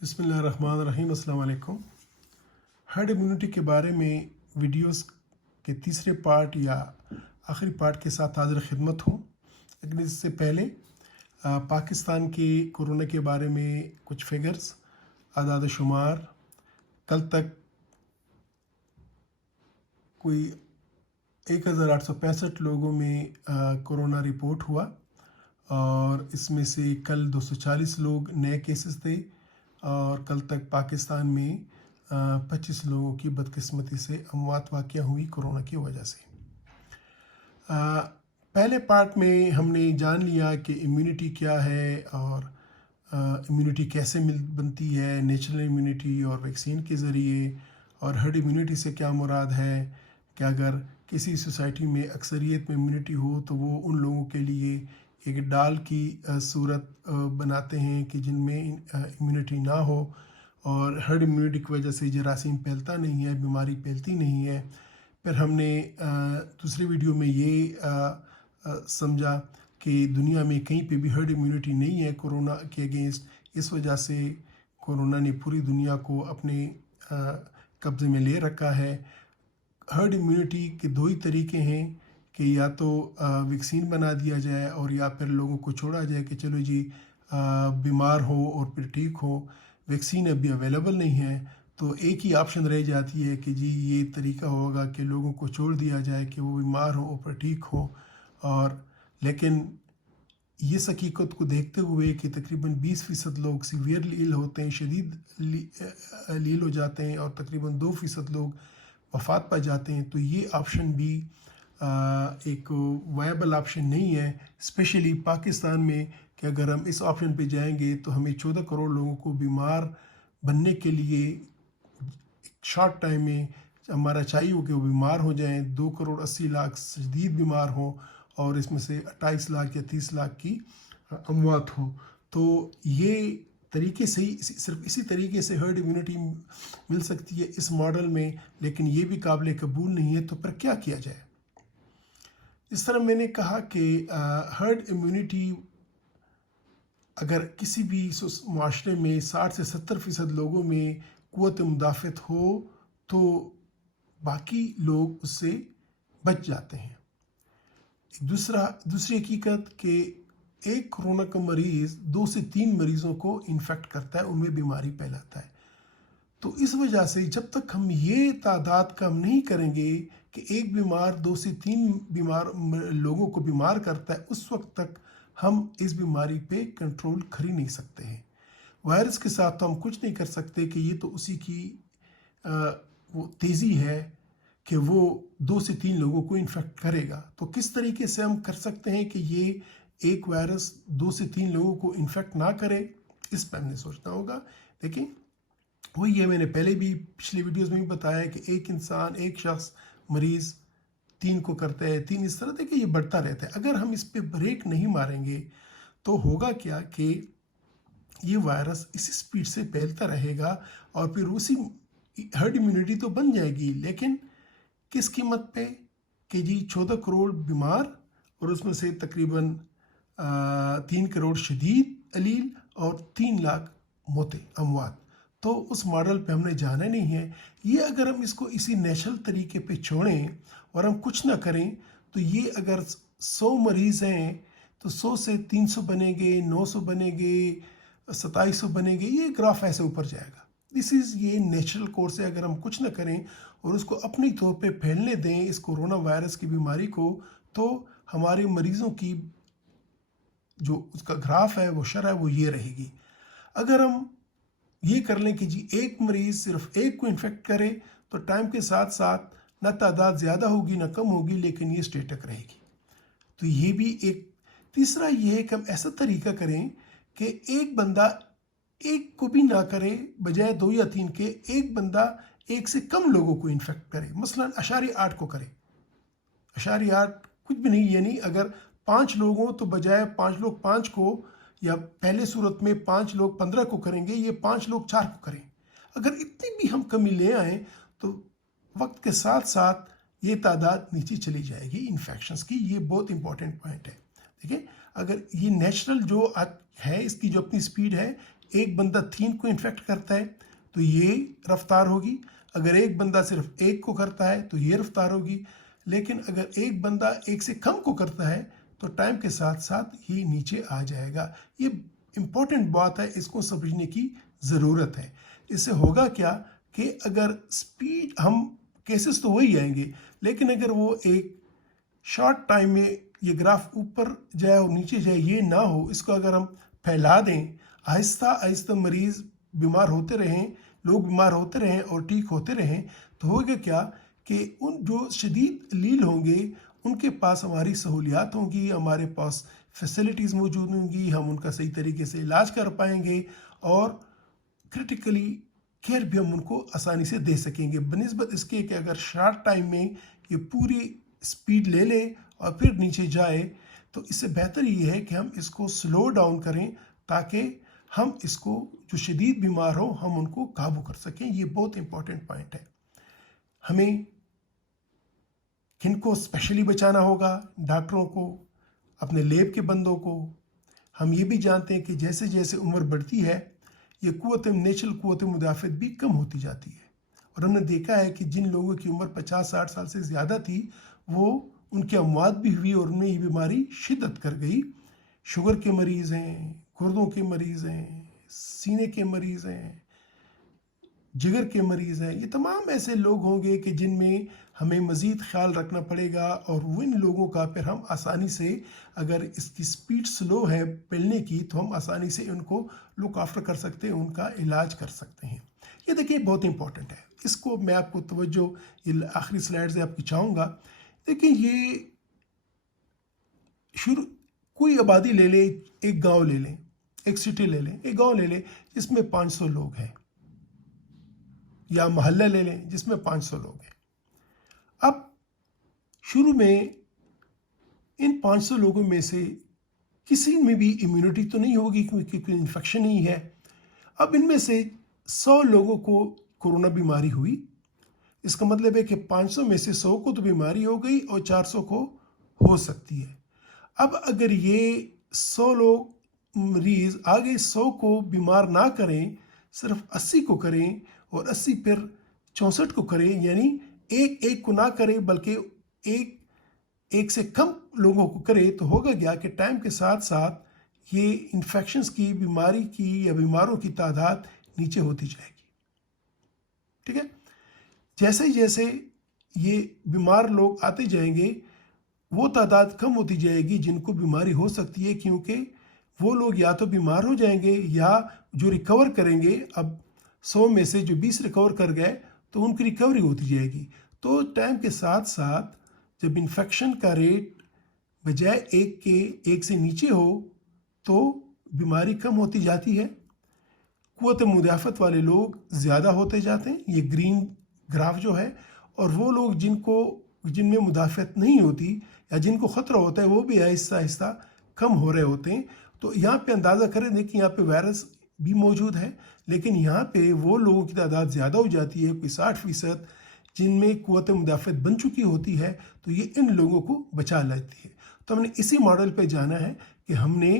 बिस्मिल्लाहिर्रहमानिर्रहीम। अस्सलाम वालेकुम। हर्ड इम्यूनिटी के बारे में वीडियोस के तीसरे पार्ट या आखिरी पार्ट के साथ हाजिर खिदमत हूँ। लेकिन इससे पहले पाकिस्तान के कोरोना के बारे में कुछ फिगर्स, आदाद शुमार। कल तक कोई 1865 लोगों में कोरोना रिपोर्ट हुआ और इसमें से कल 240 लोग नए केसेस थे और कल तक पाकिस्तान में 25 लोगों की बदकिस्मती से अमवात वाक़या हुई कोरोना की वजह से। पहले पार्ट में हमने जान लिया कि इम्यूनिटी क्या है और इम्यूनिटी कैसे बनती है, नेचुरल इम्यूनिटी और वैक्सीन के ज़रिए। और हर्ड इम्यूनिटी से क्या मुराद है कि अगर किसी सोसाइटी में अक्सरियत में इम्यूनिटी हो तो वो उन लोगों के लिए एक डाल की सूरत बनाते हैं कि जिनमें इम्यूनिटी ना हो और हर्ड इम्यूनिटी की वजह से जरासीम फैलता नहीं है, बीमारी फैलती नहीं है। फिर हमने दूसरी वीडियो में ये समझा कि दुनिया में कहीं पे भी हर्ड इम्यूनिटी नहीं है कोरोना के अगेंस्ट। इस वजह से कोरोना ने पूरी दुनिया को अपने कब्ज़े में ले रखा है। हर्ड इम्यूनिटी के दो ही तरीके हैं कि या तो वैक्सीन बना दिया जाए और या फिर लोगों को छोड़ा जाए कि चलो जी बीमार हो और फिर ठीक हो। वैक्सीन अभी अवेलेबल नहीं है तो एक ही ऑप्शन रह जाती है कि जी ये तरीका होगा कि लोगों को छोड़ दिया जाए कि वो बीमार हो और फिर ठीक हो। और लेकिन ये हकीकत को देखते हुए कि तकरीबन 20% लोग सीवियरली इल होते हैं, शदीद लील हो जाते हैं और तकरीबन 2% लोग वफ़ात पा जाते हैं, तो ये ऑप्शन भी एक वायबल ऑप्शन नहीं है, स्पेशली पाकिस्तान में। कि अगर हम इस ऑप्शन पे जाएंगे तो हमें 14 करोड़ लोगों को बीमार बनने के लिए शॉर्ट टाइम में हमारा चाहिए हो कि वो बीमार हो जाएं। 2 करोड़ 80 लाख शदीद बीमार हों और इसमें से 28 लाख या 30 लाख की अमवात हो। तो ये तरीके से ही सिर्फ इसी तरीके से हर्ड इम्यूनिटी मिल सकती है इस मॉडल में, लेकिन ये भी काबिल कबूल नहीं है। तो फिर क्या किया जाए? इस तरह मैंने कहा कि हर्ड इम्यूनिटी अगर किसी भी माशरे में 60 से 70% लोगों में क़ुव्वत मुदाफ़त हो तो बाकी लोग उससे बच जाते हैं। दूसरी हकीकत कि एक कोरोना का मरीज़ 2 से 3 मरीज़ों को इन्फेक्ट करता है, उनमें बीमारी फैलाता है। तो इस वजह से जब तक हम ये तादाद कम नहीं करेंगे कि एक बीमार 2 से 3 बीमार लोगों को बीमार करता है, उस वक्त तक हम इस बीमारी पे कंट्रोल कर ही नहीं सकते हैं। वायरस के साथ तो हम कुछ नहीं कर सकते कि ये तो उसी की वो तेज़ी है कि वो 2 से 3 लोगों को इन्फेक्ट करेगा। तो किस तरीके से हम कर सकते हैं कि ये एक वायरस 2 से 3 लोगों को इन्फेक्ट ना करे, इस पर हमने सोचना होगा। देखिए वही है, मैंने पहले भी पिछली वीडियोस में भी बताया कि एक इंसान, एक शख्स मरीज़ 3 को करता है, 3 इस तरह देखिए ये बढ़ता रहता है। अगर हम इस पे ब्रेक नहीं मारेंगे तो होगा क्या कि ये वायरस इसी स्पीड से फैलता रहेगा और फिर उसी हर्ड इम्यूनिटी तो बन जाएगी, लेकिन किस कीमत पे कि जी 14 करोड़ बीमार और उसमें से तकरीबन 3 करोड़ शदीद अलील और 3 लाख मौतें, अमवात। तो उस मॉडल पे हमने जाना नहीं है। ये अगर हम इसको इसी नेचुरल तरीके पे छोड़ें और हम कुछ ना करें तो ये अगर 100 मरीज़ हैं तो 100 से 300 बनेंगे, 900 बनेंगे, 2700 बनेंगे, ये ग्राफ ऐसे ऊपर जाएगा। दिस इज़ ये नेचुरल कोर्स है। अगर हम कुछ ना करें और उसको अपनी तौर पे फैलने दें इस कोरोना वायरस की बीमारी को, तो हमारे मरीज़ों की जो उसका ग्राफ है, वो शरह वो ये रहेगी। अगर हम ये कर लें कि जी एक मरीज़ सिर्फ एक को इन्फेक्ट करे तो टाइम के साथ साथ ना तादाद ज़्यादा होगी ना कम होगी, लेकिन ये स्टेटक रहेगी। तो ये भी एक। तीसरा ये है कि हम ऐसा तरीका करें कि एक बंदा एक को भी ना करे, बजाय 2 या 3 के एक बंदा एक से कम लोगों को इन्फेक्ट करे। मसलन 0.8 को करे। 0.8 कुछ भी नहीं, यानी अगर 5 लोग हों तो बजाय 5 लोग 5 को, या पहले सूरत में 5 लोग 15 को करेंगे, ये 5 लोग 4 को करें। अगर इतनी भी हम कमी ले आएँ तो वक्त के साथ साथ ये तादाद नीचे चली जाएगी इन्फेक्शंस की। ये बहुत इंपॉर्टेंट पॉइंट है। देखिए अगर ये नेचुरल जो है, इसकी जो अपनी स्पीड है, ایک بندہ 3 کو انفیکٹ کرتا ہے تو یہ رفتار ہوگی، اگر ایک بندہ صرف 1 کو کرتا ہے تو یہ رفتار ہوگی، لیکن اگر ایک بندہ 1 سے کم کو کرتا ہے تو ٹائم کے ساتھ ساتھ یہ نیچے آ جائے گا۔ یہ امپورٹنٹ بات ہے، اس کو سمجھنے کی ضرورت ہے۔ اس سے ہوگا کیا کہ اگر سپیڈ ہم کیسز تو وہی آئیں گے، لیکن اگر وہ ایک شارٹ ٹائم میں یہ گراف اوپر جائے اور نیچے جائے یہ نہ ہو، اس کو اگر ہم پھیلا دیں، آہستہ آہستہ مریض بیمار ہوتے رہیں، لوگ بیمار ہوتے رہیں اور ٹھیک ہوتے رہیں، تو ہوگا کیا کہ ان جو شدید علیل ہوں گے ان کے پاس ہماری سہولیات ہوں گی، ہمارے پاس فیسلٹیز موجود ہوں گی، ہم ان کا صحیح طریقے سے علاج کر پائیں گے اور کرٹیکلی کیئر بھی ہم ان کو آسانی سے دے سکیں گے، بنسبت اس کے کہ اگر شارٹ ٹائم میں یہ پوری سپیڈ لے لے اور پھر نیچے جائے، تو اس سے بہتر یہ ہے کہ ہم اس کو سلو ڈاؤن کریں تاکہ ہم اس کو جو شدید بیمار ہوں ہم ان کو قابو کر سکیں۔ یہ بہت امپورٹنٹ پوائنٹ ہے۔ ہمیں کن کو اسپیشلی بچانا ہوگا؟ ڈاکٹروں کو، اپنے لیب کے بندوں کو۔ ہم یہ بھی جانتے ہیں کہ جیسے جیسے عمر بڑھتی ہے یہ نیچرل قوت مدافعت بھی کم ہوتی جاتی ہے، اور ہم نے دیکھا ہے کہ جن لوگوں کی عمر 50-60 سال سے زیادہ تھی وہ ان کی اموات بھی ہوئی اور ان میں یہ بیماری شدت کر گئی۔ شوگر کے مریض ہیں، گردوں کے مریض ہیں، سینے کے مریض ہیں، جگر کے مریض ہیں، یہ تمام ایسے لوگ ہوں گے کہ جن میں ہمیں مزید خیال رکھنا پڑے گا، اور ان لوگوں کا پھر ہم آسانی سے، اگر اس کی سپیڈ سلو ہے پھیلنے کی، تو ہم آسانی سے ان کو لک آفٹر کر سکتے ہیں، ان کا علاج کر سکتے ہیں۔ یہ دیکھیں بہت امپورٹنٹ ہے، اس کو میں آپ کو توجہ یہ آخری سلائڈ سے آپ کی چاہوں گا۔ دیکھیں یہ کوئی آبادی لے لیں، ایک گاؤں لے لیں، ایک سٹی لے لیں، ایک گاؤں لے لیں جس میں 500 لوگ ہیں، یا محلہ لے لیں جس میں 500 لوگ ہیں۔ اب شروع میں ان 500 لوگوں میں سے کسی میں بھی امیونٹی تو نہیں ہوگی کیونکہ کوئی انفیکشن نہیں ہے۔ اب ان میں سے 100 لوگوں کو کورونا بیماری ہوئی، اس کا مطلب ہے کہ 500 میں سے 100 کو تو بیماری ہو گئی اور 400 کو ہو سکتی ہے۔ اب اگر یہ 100 لوگ مریض آگے 100 کو بیمار نہ کریں، صرف 80 کو کریں اور 80 پھر 64 کو کریں، یعنی ایک کو نہ کریں بلکہ ایک سے کم لوگوں کو کرے، تو ہوگا کیا کہ ٹائم کے ساتھ ساتھ یہ انفیکشنز کی، بیماری کی یا بیماروں کی تعداد نیچے ہوتی جائے گی۔ ٹھیک ہے، جیسے جیسے یہ بیمار لوگ آتے جائیں گے وہ تعداد کم ہوتی جائے گی جن کو بیماری ہو سکتی ہے، کیونکہ وہ لوگ یا تو بیمار ہو جائیں گے یا جو ریکور کریں گے۔ اب 100 میں سے جو 20 ریکور کر گئے تو ان کی ریکوری ہوتی جائے گی۔ تو ٹائم کے ساتھ ساتھ جب انفیکشن کا ریٹ بجائے 1 کے 1 سے نیچے ہو تو بیماری کم ہوتی جاتی ہے، قوت مدافعت والے لوگ زیادہ ہوتے جاتے ہیں، یہ گرین گراف جو ہے، اور وہ لوگ جن میں مدافعت نہیں ہوتی یا جن کو خطرہ ہوتا ہے وہ بھی آہستہ آہستہ کم ہو رہے ہوتے ہیں۔ تو یہاں پہ اندازہ کریں دیں کہ یہاں پہ وائرس بھی موجود ہے، لیکن یہاں پہ وہ لوگوں کی تعداد زیادہ ہو جاتی ہے، کوئی 60% جن میں قوت مدافعت بن چکی ہوتی ہے، تو یہ ان لوگوں کو بچا لیتی ہے۔ تو ہم نے اسی ماڈل پہ جانا ہے کہ ہم نے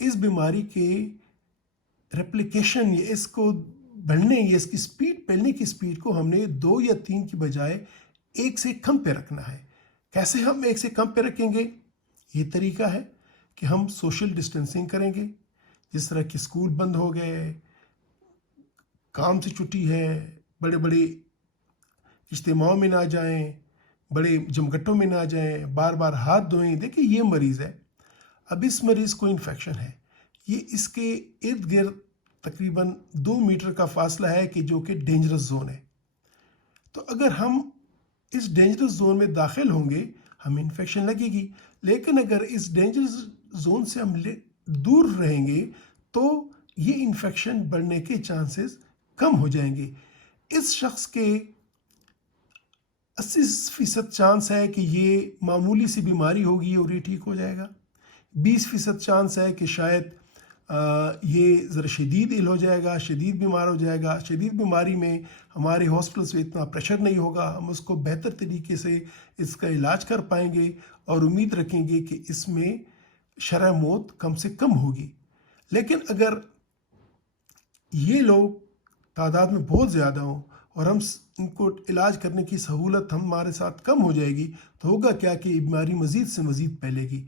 اس بیماری کے ریپلیکیشن یا اس کو بڑھنے یا اس کی سپیڈ پھیلنے کی سپیڈ کو ہم نے 2 یا 3 کی بجائے 1 سے کم پہ رکھنا ہے۔ کیسے ہم 1 سے کم پہ رکھیں گے؟ یہ طریقہ ہے کہ ہم سوشل ڈسٹینسنگ کریں گے، جس طرح کہ اسکول بند ہو گئے، کام سے چھٹی ہے، بڑے بڑے اجتماعوں میں نہ جائیں، بڑے جمگٹوں میں نہ جائیں، بار بار ہاتھ دھوئیں۔ دیکھیں یہ مریض ہے، اب اس مریض کو انفیکشن ہے، یہ اس کے ارد گرد تقریباً 2 میٹر کا فاصلہ ہے کہ جو کہ ڈینجرس زون ہے۔ تو اگر ہم اس ڈینجرس زون میں داخل ہوں گے ہمیں انفیکشن لگے گی، لیکن اگر اس ڈینجرس زون سے ہم دور رہیں گے تو یہ انفیکشن بڑھنے کے چانسز کم ہو جائیں گے۔ اس شخص کے 80% چانس ہے کہ یہ معمولی سی بیماری ہوگی اور یہ ٹھیک ہو جائے گا، 20% چانس ہے کہ شاید یہ ذرا شدید عل ہو جائے گا، شدید بیمار ہو جائے گا۔ شدید بیماری میں ہمارے ہاسپٹلس میں اتنا پریشر نہیں ہوگا، ہم اس کو بہتر طریقے سے اس کا علاج کر پائیں گے اور امید رکھیں گے کہ اس میں شرح موت کم سے کم ہوگی۔ لیکن اگر ये लोग तादाद में बहुत ज़्यादा हों और हम इनको इलाज करने की सहूलत हमारे साथ कम हो जाएगी, तो होगा क्या कि बीमारी मज़ीद से मज़ीद फैलेगी।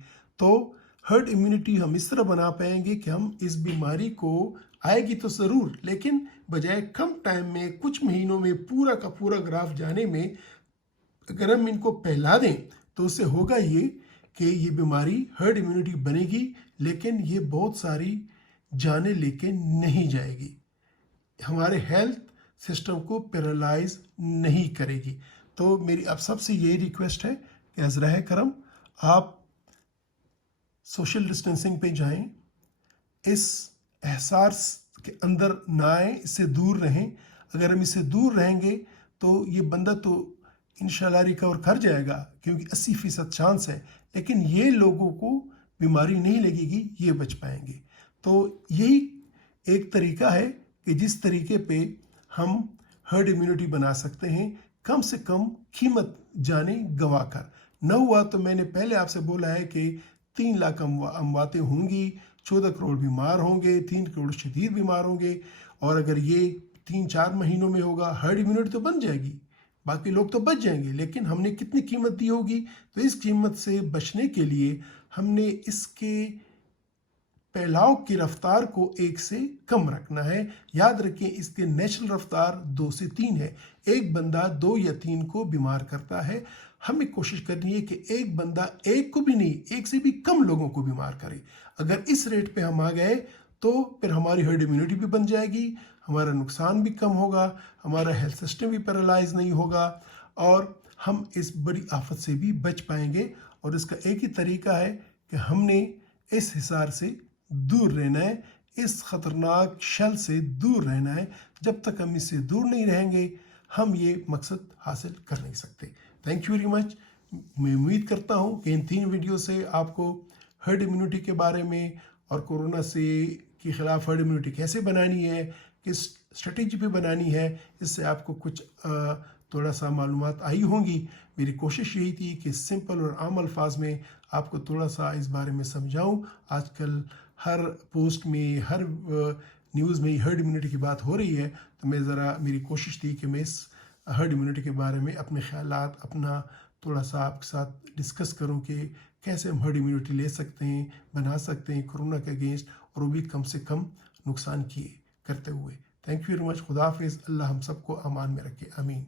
तो हर्ड इम्यूनिटी हम इस तरह बना पाएंगे कि हम इस बीमारी को, आएगी तो ज़रूर, लेकिन बजाय कम टाइम में, कुछ महीनों में पूरा का पूरा ग्राफ जाने में, अगर हम इनको फैला दें तो उससे होगा ये कि ये बीमारी हर्ड इम्यूनिटी बनेगी, लेकिन ये बहुत सारी जानें लेके नहीं जाएगी, हमारे हेल्थ सिस्टम को पैरालाइज नहीं करेगी। तो मेरी आप सबसे यही रिक्वेस्ट है कि अज़राए करम आप सोशल डिस्टेंसिंग पे जाएं, इस एहसास के अंदर ना आए, इससे दूर रहें। अगर हम इससे दूर रहेंगे तो ये बंदा तो इंशाल्लाह रिकवर कर जाएगा, क्योंकि 80% चांस है, लेकिन ये लोगों को बीमारी नहीं लगेगी, ये बच पाएंगे। तो यही एक तरीका है कि जिस तरीके पे हम हर्ड इम्यूनिटी बना सकते हैं, कम से कम कीमत जाने गंवा कर। न हुआ तो मैंने पहले आपसे बोला है कि 3 लाख अमवातें होंगी, 14 करोड़ बीमार होंगे, 3 करोड़ शदीद बीमार होंगे, और अगर ये 3-4 महीनों में होगा, हर्ड इम्यूनिटी तो बन जाएगी, बाकी लोग तो बच जाएंगे, लेकिन हमने कितनी कीमत दी होगी। तो इस कीमत से बचने के लिए हमने इसके फैलाव की रफ्तार को 1 से कम रखना है। याद रखें, इसके नेचुरल रफ्तार 2 से 3 है। एक बंदा 2 या 3 को बीमार करता है, हमें कोशिश करनी है कि एक बंदा एक को भी नहीं, 1 से भी कम लोगों को बीमार करे। अगर इस रेट पे हम आ गए तो फिर हमारी हर्ड इम्यूनिटी भी बन जाएगी, हमारा नुकसान भी कम होगा, हमारा हेल्थ सिस्टम भी पैरालाइज नहीं होगा, और हम इस बड़ी आफत से भी बच पाएंगे। और इसका एक ही तरीका है कि हमने इस हिसार से दूर रहना है, इस ख़तरनाक शल से दूर रहना है। जब तक हम इससे दूर नहीं रहेंगे, हम ये मकसद हासिल कर नहीं सकते। Thank you very much. मैं उम्मीद करता हूँ कि इन 3 वीडियो से आपको हर्ड इम्यूनिटी के बारे में और कोरोना से के ख़िलाफ़ हर्ड इम्यूनिटी कैसे बनानी है, किस स्ट्रेटेजी पे बनानी है, इससे आपको कुछ थोड़ा सा मालूमात आई होंगी। मेरी कोशिश यही थी कि सिंपल और आम अल्फाज में आपको थोड़ा सा इस बारे में समझाऊं। आजकल हर पोस्ट में, हर न्यूज़ में हर्ड इम्यूनिटी की बात हो रही है, तो मेरी कोशिश थी कि मैं इस हर्ड इम्यूनिटी के बारे में अपने ख्यालात अपना थोड़ा सा आपके साथ डिस्कस करूं कि कैसे हम हर्ड इम्यूनिटी ले सकते हैं, बना सकते हैं कोरोना के अगेंस्ट, और वो भी कम से कम नुकसान किए करते हुए। Thank you very much. खुदा हाफिज़। अल्लाह हम सबको अमान में रखे। आमीन।